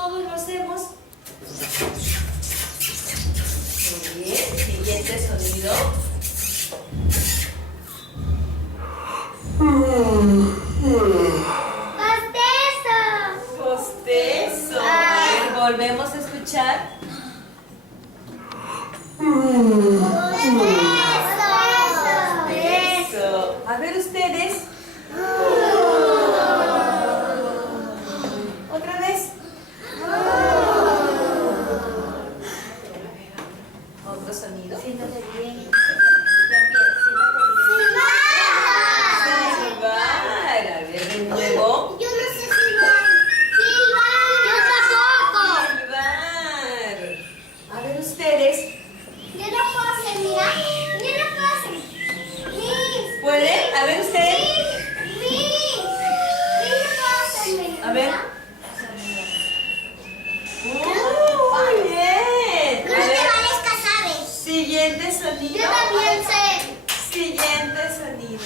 todos lo hacemos. Muy bien, siguiente sonido. Bostezo. A ver, volvemos a escuchar. Bostezo. A ver ustedes. Otra vez. Otro sonido. Siéntate bien. Silbar. A ver, de nuevo. Yo no sé silbar. Silbar. Yo tampoco. Silbar. A ver ustedes. Yo no puedo hacer, mira. Yo no puedo hacer. Miss. ¿Pueden? A ver ustedes. Miss. Yo no puedo hacer, mira. A ver. Muy bien. No A te ver, parezca, ¿sabes? siguiente sonido. Yo también sé. Siguiente sonido.